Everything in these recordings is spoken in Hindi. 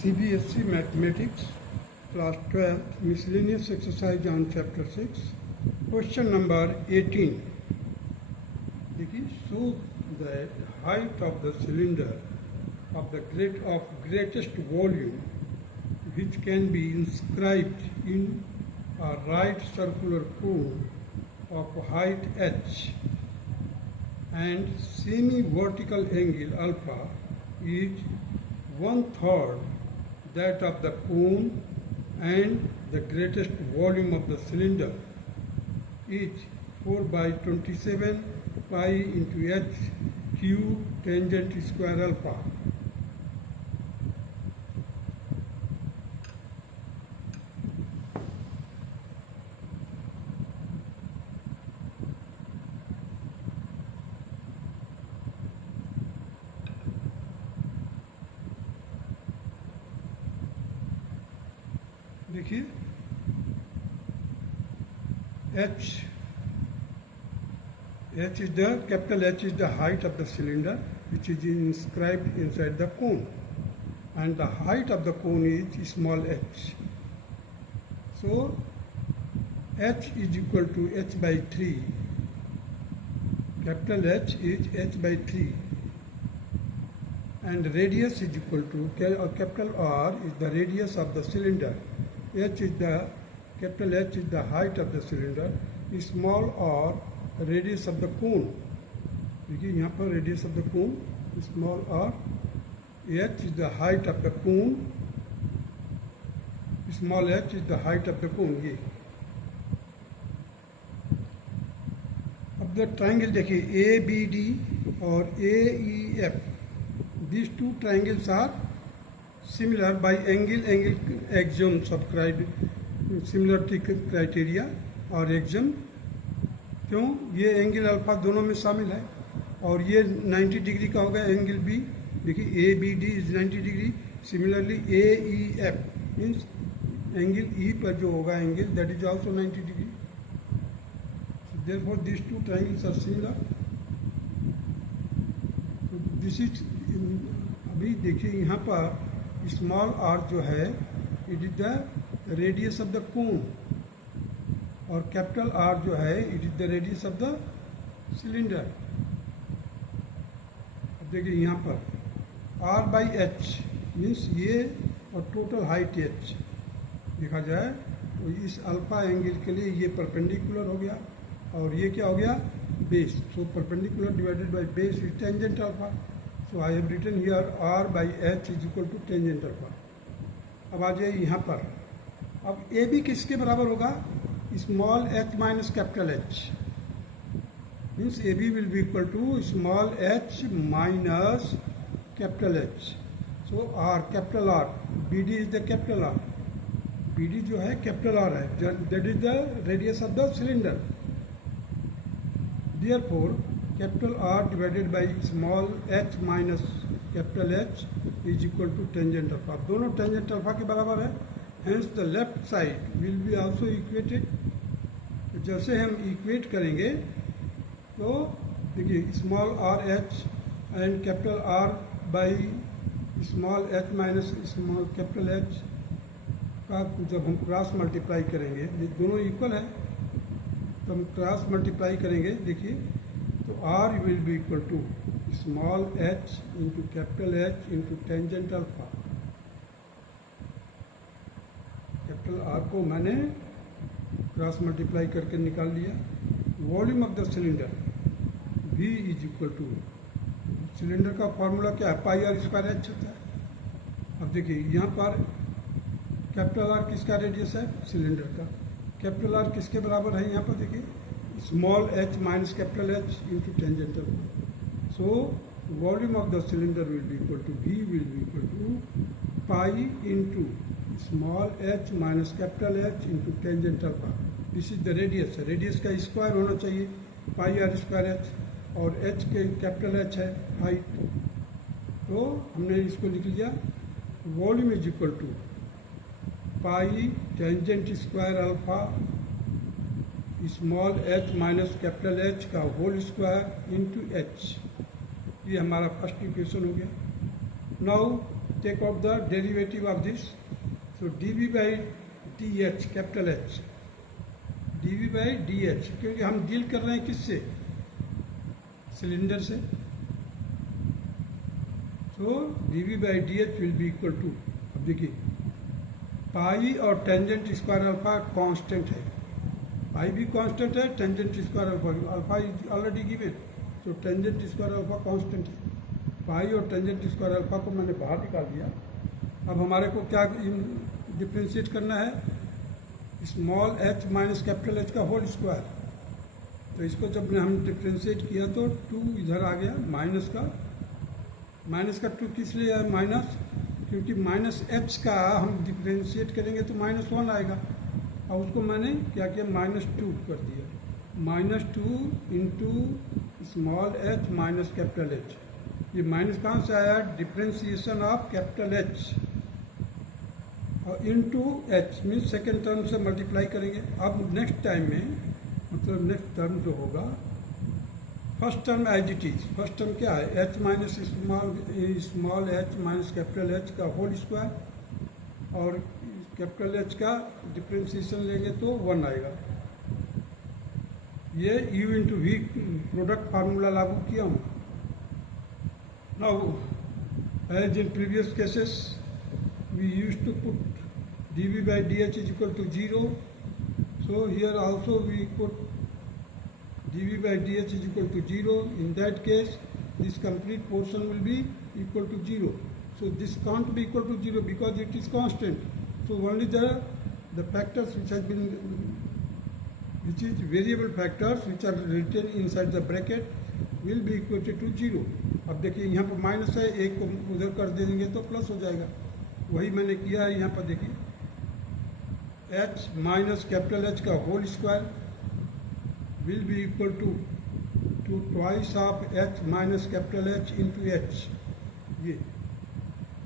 CBSE Mathematics, Class 12, Miscellaneous Exercise on Chapter 6, Question number 18. Show that height of the cylinder of the greatest volume, which can be inscribed in a right circular cone of height h, and semi-vertical angle alpha is 1/3 that of the cone, and the greatest volume of the cylinder is 4/27 pi into h cube tangent square alpha. देखिए H is the capital H is the height of the cylinder, which is inscribed inside the cone, and the height of the cone is small h. So h is equal to h by 3. Capital H is h by 3, and radius is equal to capital R is the radius of the cylinder. Capital H is the height of the cylinder, small r radius of the cone. देखिए यहाँ पर radius of the cone, small r. H is the height of the cone, small h is the height of the cone. ये अब the triangle देखिए ABD और AEF, these two triangles are similar by angle axiom subscribed similarity criteria और axiom. क्यों? ये एंगल अल्फा दोनों में शामिल है, और ये 90 डिग्री का होगा एंगल बी. देखिए A B D is 90 degree. Similarly A E F means angle E पर जो होगा angle that is also 90 degree. Therefore these two triangles are similar. This is अभी देखिए यहाँ पर स्मॉल आर जो है it is the radius of the cone, और कैपिटल आर जो है it is the radius of the cylinder. अब देखिए यहाँ पर आर बाई एच मीन्स ये और टोटल हाइट एच देखा जाए तो इस अल्फा एंगल के लिए ये परपेंडिकुलर हो गया, और ये क्या हो गया? Base. So perpendicular divided by base is tangent alpha. So I have written here R by H is equal to tangent alpha. अब आ जाइए यहाँ पर. अब ए बी किसके बराबर होगा? Small h minus capital H means A B will be equal to small h minus capital H. So R capital R, B D is the capital R. B D जो है कैपिटल आर है, that is the radius of the cylinder. Therefore capital R divided by small h minus capital H is equal to tangent alpha. दोनों टेंजेंट अल्फा के बराबर है. Hence the left side will be also equated. जैसे हम इक्वेट करेंगे तो देखिए small R H and capital R by small H minus small capital H का जब हम क्रॉस मल्टीप्लाई करेंगे, दोनों इक्वल है तो हम क्रॉस मल्टीप्लाई करेंगे. देखिए तो R will be equal to small H into capital H into tangent alpha. Capital R को मैंने क्रॉस मल्टीप्लाई करके निकाल लिया. Volume of the cylinder V is equal to, cylinder का फॉर्मूला क्या है? पाई आर स्क्वायर एच होता है. अब देखिए यहाँ पर कैपिटल आर किसका रेडियस है? सिलेंडर का. कैपिटल आर किसके बराबर है? यहाँ पर देखिए small h minus capital H into tangential. So volume of the cylinder will be equal to V will be equal to pi into small h minus capital H into tangent alpha. This is the radius. Radius का स्क्वायर होना चाहिए पाई आर स्क्वायर एच, और h के कैपिटल H है हाइट, तो हमने इसको लिख लिया. Volume is equal to pi tangent square alpha small h minus capital H का होल स्क्वायर इंटू h. ये हमारा फर्स्ट इक्वेशन हो गया. Now take out the derivative of this. So dv by dh, capital H, dv by dh, क्योंकि हम डील कर रहे हैं किससे, सिलेंडर से. So dv by dh will be equal to, अब देखिए पाई और टेंजेंट स्क्वायर अल्फा कांस्टेंट है, पाई भी कांस्टेंट है, tangent square alpha, alpha is already given. तो टेंजेंट स्क्वायर अल्फा कांस्टेंट है, पाई और टेंजेंट स्क्वायर अल्फा को मैंने बाहर निकाल दिया. अब हमारे को क्या डिफ्रेंशिएट करना है, small h minus capital H का होल स्क्वायर. तो इसको जब हम डिफ्रेंशिएट किया तो 2 इधर आ गया, माइनस का 2 किस लिए है माइनस, क्योंकि माइनस h का हम डिफ्रेंशिएट करेंगे तो -1 आएगा. और उसको मैंने क्या किया, -2 कर दिया, -2 into small h minus capital H. ये माइनस कहाँ से आया, डिफ्रेंशिएशन ऑफ कैपिटल H, और into h means second term से मल्टीप्लाई करेंगे. अब नेक्स्ट टाइम में, मतलब नेक्स्ट टर्म जो होगा, first term as it is. First term क्या है, h minus small h minus capital H का होल स्क्वायर, और कैपिटल H का डिफ्रेंशिएशन लेंगे तो 1 आएगा. ये u into v product formula लागू किया हूँ. Now, as in previous cases, we used to put dv by dh is equal to 0. So here also we put dv by dh is equal to 0. In that case, this complete portion will be equal to 0. So this can't be equal to 0 because it is constant. So only the factors which has been, which is variable factors which are written inside the bracket will be equated to 0. अब देखिए यहाँ पर माइनस है, एक को उधर कर देंगे तो प्लस हो जाएगा. वही मैंने किया है. यहाँ पर देखिए h माइनस कैपिटल H का whole square will be equal to twice of h minus capital H into h. ये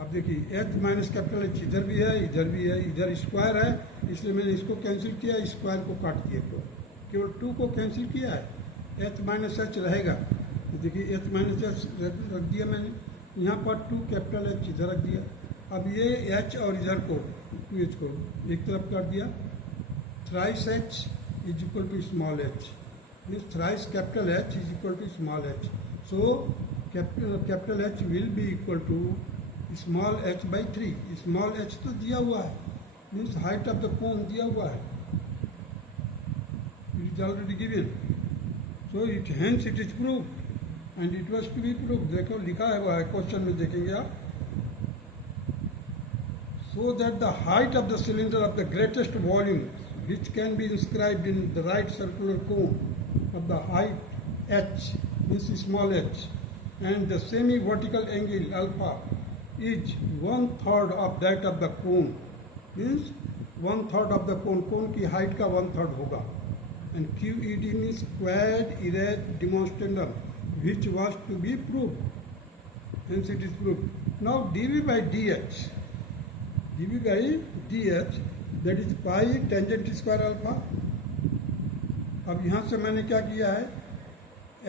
अब देखिए h माइनस कैपिटल H इधर भी है, इधर भी है, इधर स्क्वायर है, इसलिए मैंने इसको कैंसिल किया, स्क्वायर को काट दिया, केवल 2 को कैंसिल किया है, h माइनस h रहेगा. देखिए h माइनस h रख दिया मैंने, यहाँ पर 2 कैपिटल H इधर रख दिया. अब ये h और इधर को 2h को एक तरफ कर दिया. Thrice h is equal to small h, means thrice capital H is equal to small h. So capital H will be equal to small h by 3. Small h तो दिया हुआ है, means height of the cone दिया हुआ है, it is already given. So it hence it is proved and it was to be proved. देखो लिखा हुआ है, क्वेश्चन में देखेंगे आप. So that the height of the cylinder of the greatest volume which can be inscribed in the right circular cone of the height h, means small h, and the semi vertical angle alpha is 1/3 of that of the cone, means 1/3 of the cone की हाइट का 1/3 होगा. And QED means quad erased demonstrandum, which was to be proved. Hence it is proved. Now dv by dh, that is pi tangent square alpha. अब यहाँ से मैंने क्या किया है,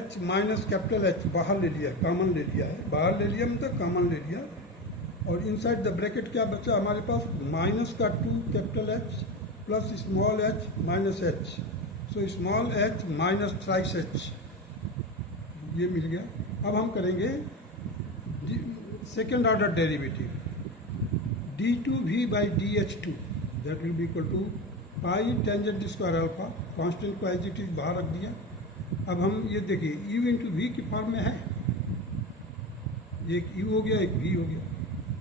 h माइनस कैपिटल H बाहर ले लिया, कॉमन ले लिया है, बाहर ले लिया मतलब कॉमन ले लिया. और इनसाइड द ब्रैकेट क्या बचा हमारे पास, माइनस का 2 capital H plus small h minus h. So small h minus thrice h, ये मिल गया. अब हम करेंगे second order derivative, d2v by dh2, that will be equal to pi tangent square alpha, constant को एज इट इज बाहर रख दिया. अब हम ये देखिए u इंटू वी की फॉर्म में है, एक u हो गया, एक v हो गया.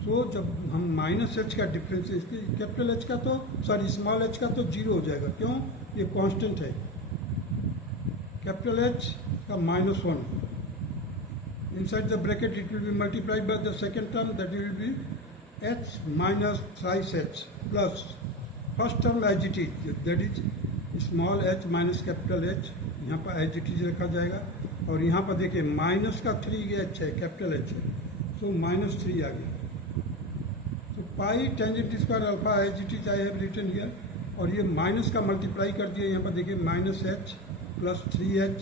तो जब हम माइनस h का डिफरेंस, कैपिटल H का तो सॉरी स्मॉल h का तो 0 हो जाएगा, क्यों, ये कांस्टेंट है. कैपिटल H का -1, inside the bracket it will be multiplied by the second term, that will be h minus thrice h plus first term as it is, that is small h minus capital H. यहाँ पर as it is रखा जाएगा. और यहाँ पर देखिए माइनस का 3h है, कैपिटल H है, सो -3 आ गया. तो pi tangent square alpha as it is I have written here. और ये माइनस का मल्टीप्लाई कर दिया, यहाँ पर देखिए -h plus 3h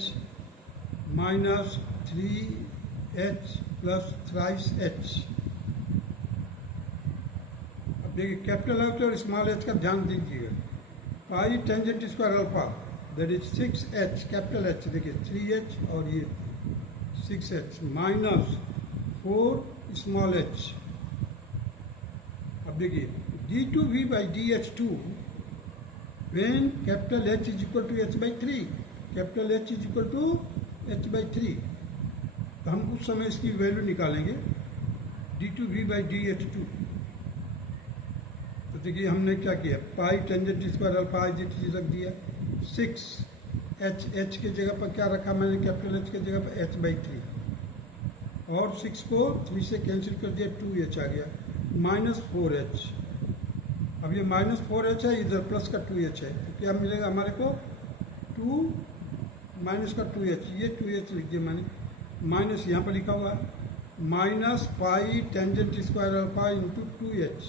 minus 3h plus thrice h. देखिए कैपिटल एच और स्मॉल एच का ध्यान दीजिएगा। Pi tangent square alpha that is 6h capital H, देखिए 3h और ये 6h माइनस 4 स्मॉल एच। अब देखिए d2v by dh2 when capital H is equal to h by 3, capital H is equal to h by 3, तो हम उस समय इसकी वैल्यू निकालेंगे d2v by dh2। तो देखिए हमने क्या किया, पाई टेंजेंट स्क्वायर अल्फा रख दिया, 6h की जगह पर क्या रखा मैंने, कैपिटल H की जगह पर h by 3, और 6 को 3 से कैंसिल कर दिया, 2h आ गया, माइनस 4h। अब ये माइनस 4h है, इधर प्लस का 2h है, तो क्या मिलेगा हमारे को, 2 माइनस का 2h, ये 2h लिख दिया मैंने, माइनस यहाँ पर लिखा हुआ है minus pi tangent square alpha into 2h।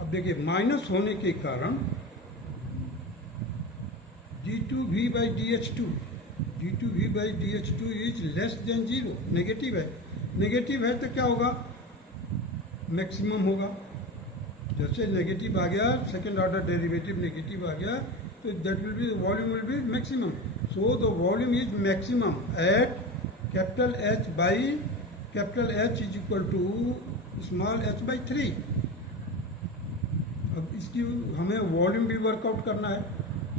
अब देखिए माइनस होने के कारण d2v by dh2 is less than 0, negative है। नेगेटिव है तो क्या होगा, मैक्सिमम होगा। जैसे नेगेटिव आ गया, सेकेंड ऑर्डर डेरिवेटिव नेगेटिव आ गया, तो that will be volume will be maximum. So the volume is maximum at capital H by capital H is equal to small h by 3। अब इसकी हमें वॉल्यूम भी वर्कआउट करना है,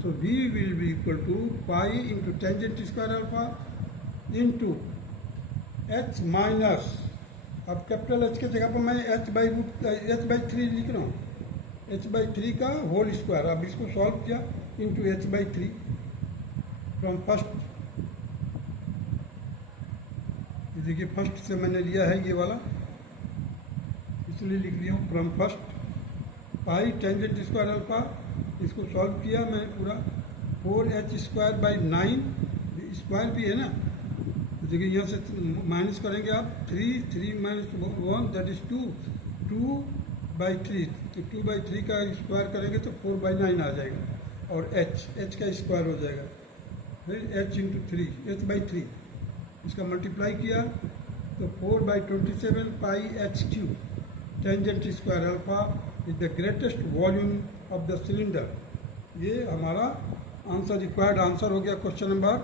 so V will be equal to pi into tangent square alpha into H minus, अब कैपिटल H की जगह पर मैं h by 3 लिख रहा हूँ, h by 3 का होल स्क्वायर। अब इसको सॉल्व किया into h by 3 from first, देखिए फर्स्ट से मैंने लिया है ये वाला, इसलिए लिख लिया हूँ from first. Pi tangent square alpha, इसको सॉल्व किया मैंने पूरा, 4h स्क्वायर बाई 9, स्क्वायर भी है ना, तो देखिए यहाँ से माइनस करेंगे आप, 3 माइनस 1 दैट इज 2 बाई 3, तो 2 बाई 3 का स्क्वायर करेंगे तो 4 बाई 9 आ जाएगा, और h का स्क्वायर हो जाएगा, फिर h इंटू 3, h बाई 3, इसका मल्टीप्लाई किया तो 4 by 27 pi h Q tangent square alpha is the greatest volume of the cylinder. ये हमारा आंसर, रिक्वायर्ड आंसर हो गया क्वेश्चन नंबर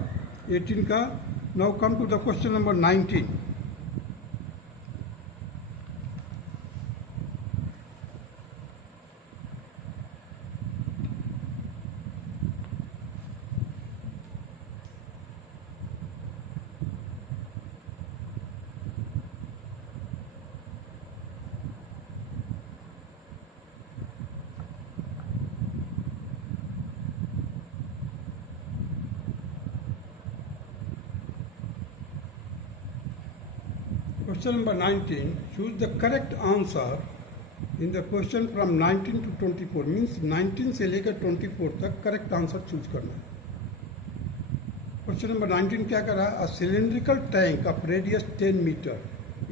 18 का। Now come to the question number 19। Question number 19, choose the correct answer in the question from 19 to 24, means 19 से लेकर 24 तक करेक्ट आंसर चूज करना है। क्वेश्चन नंबर 19 क्या कर रहा है, a cylindrical tank of radius 10 metre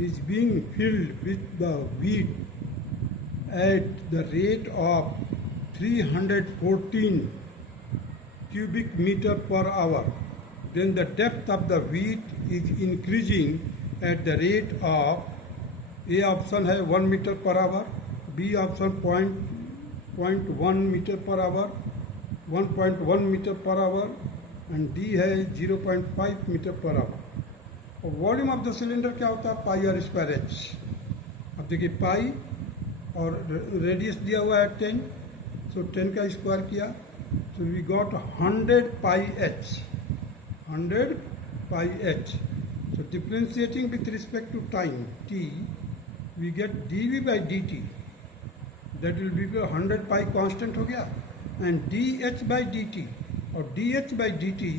is being filled with the wheat at the rate of 314 cubic meter per hour, then the depth of the wheat is increasing at the rate of, A option है 1 metre per hour, B option 0.1 metre per hour, 1.1 metre per hour, and D है 0.5 मीटर पर आवर। और वॉल्यूम ऑफ द सिलेंडर क्या होता है, पाई आर स्क्वायर एच। अब देखिए पाई और रेडियस दिया हुआ है 10, सो 10 का स्क्वायर किया, so we got 100 pi h, 100 pi h. So differentiating with respect to time t, we get dv by dt, that will be 100 pi constant हो गया, and dh by dt, और dh by dt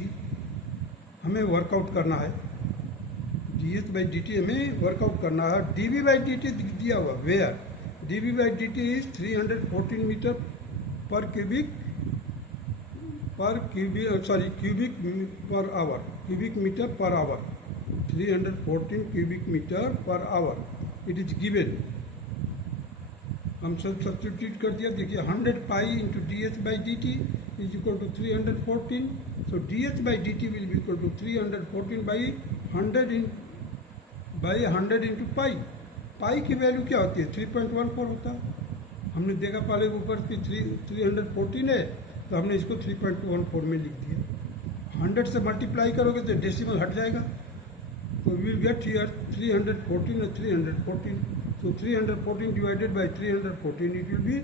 हमें वर्कआउट करना है, dh by dt हमें वर्कआउट करना है। dv by dt दिया हुआ, where dv by dt is 314 metre per cubic metre per hour, 314 cubic meter per hour it is given। हम सब सब्स्टिट्यूट कर दिया, देखिए 100 pi into dh by dt is equal to 314, so dh by dt will be equal to 314 by 100 into pi, pi की वैल्यू क्या होती है? 3.14 होता है। हमने देखा पहले ऊपर की 314 है, तो हमने इसको 3.14 में लिख दिया। 100 से मल्टीप्लाई करोगे तो डेसिमल हट जाएगा, तो वी विल गेट हियर 314 और 314. So 314 divided by 314, it will be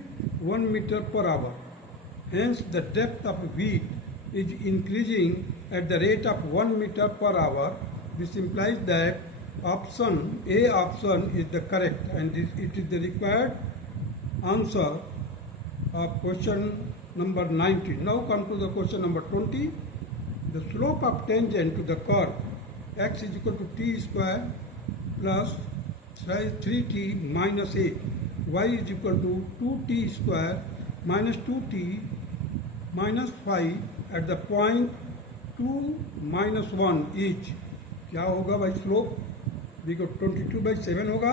1 meter per hour. Hence the depth of wheat is increasing at the rate of 1 meter per hour. This implies that option A option is the correct, and it is the required answer of question number 19. Now come to the question number 20. The slope of tangent to the curve x is equal to t square plus 3t minus a, y is equal to 2t square minus 2t minus 5 at the point 2 minus 1 each. क्या होगा भाई स्लोप? देखो 22/7 होगा,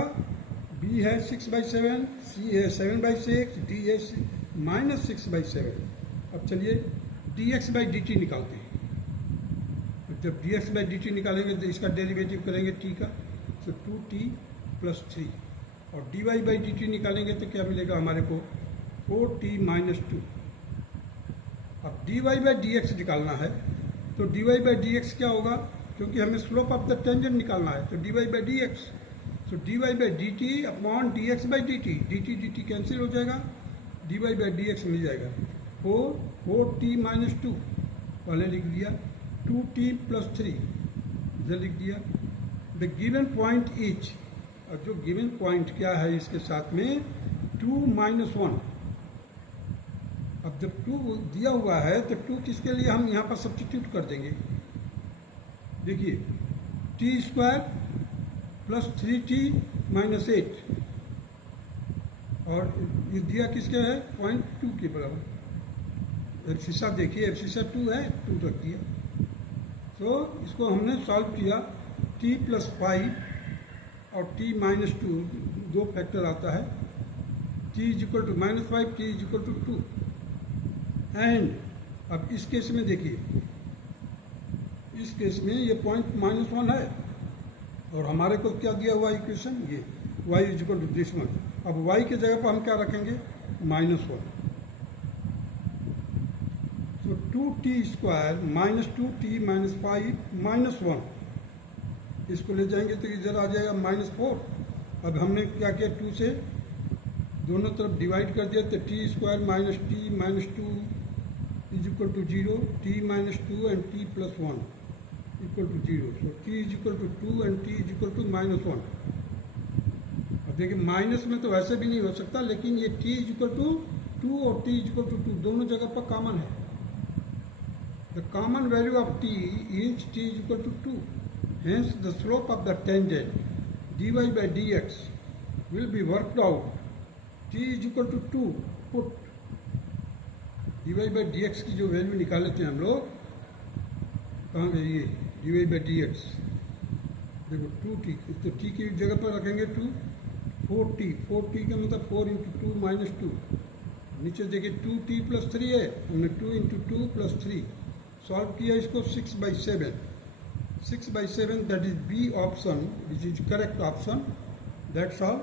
b है 6/7, c है 7/6, d है -6/7. अब चलिए dx/dt निकालते हैं. जब dx/dt निकालेंगे तो इसका डेरिवेटिव करेंगे t का, तो 2t प्लस 3, और dy/dt निकालेंगे तो क्या मिलेगा हमारे को? 4t minus 2. अब dy/dx निकालना है, तो dy/dx क्या होगा? क्योंकि हमें स्लोप ऑफ द टेंजेंट निकालना है, तो dy/dx. सो dy/dt upon dx/dt, dt cancel हो जाएगा, dy/dx मिल जाएगा 4t minus 2, पहले लिख दिया, 2t plus 3 इधर लिख दिया. द गिवन पॉइंट इज, और जो गिवन पॉइंट क्या है इसके साथ में 2 minus 1. अब जब 2 दिया हुआ है तो 2 किसके लिए हम यहाँ पर सब्स्टिट्यूट कर देंगे. देखिए t square plus 3t minus 8, और ये दिया किसके है? 0.2 के बराबर. एब्सिसा देखिए, एब्सिसा 2 है, 2 रख दिया. तो इसको हमने सॉल्व किया, t प्लस 5 और t minus 2, 2 फैक्टर आता है, t is equal to -5, t is equal to 2. And अब इस केस में देखिए, इस केस में ये पॉइंट -1 है, और हमारे को क्या दिया हुआ इक्वेशन? ये y is equal to this one. अब y के जगह पर हम क्या रखेंगे? -1. तो 2t square minus 2t minus 5 minus 1, इसको ले जाएंगे तो इधर आ जाएगा -4. अब हमने क्या किया? 2 से दोनों तरफ डिवाइड कर दिया, तो t square minus t minus 2 is equal to 0, t minus 2 and t plus 1 equal to 0. So t is equal to 2 and t is equal to -1. अब देखिए माइनस में तो वैसे भी नहीं हो सकता, लेकिन ये t इज इक्वल टू 2 और t इज इक्वल टू 2 दोनों जगह पर कॉमन है. The common value of t is t is equal to 2. Hence the slope of the tangent dy/dx will be worked out. t is equal to 2, put dy/dx की जो वैल्यू निकाले थे हम लोग, कहाँ गई ये dy/dx? देखो 2t, तो t की जगह पर रखेंगे 2, 4t, 4t का मतलब 4 इंटू 2 माइनस 2. नीचे देखिए 2t प्लस 3 है, हमने 2 इंटू 2 प्लस 3 सॉल्व किया इसको. 6/7, 6/7 that is B option, which is correct option. That's all.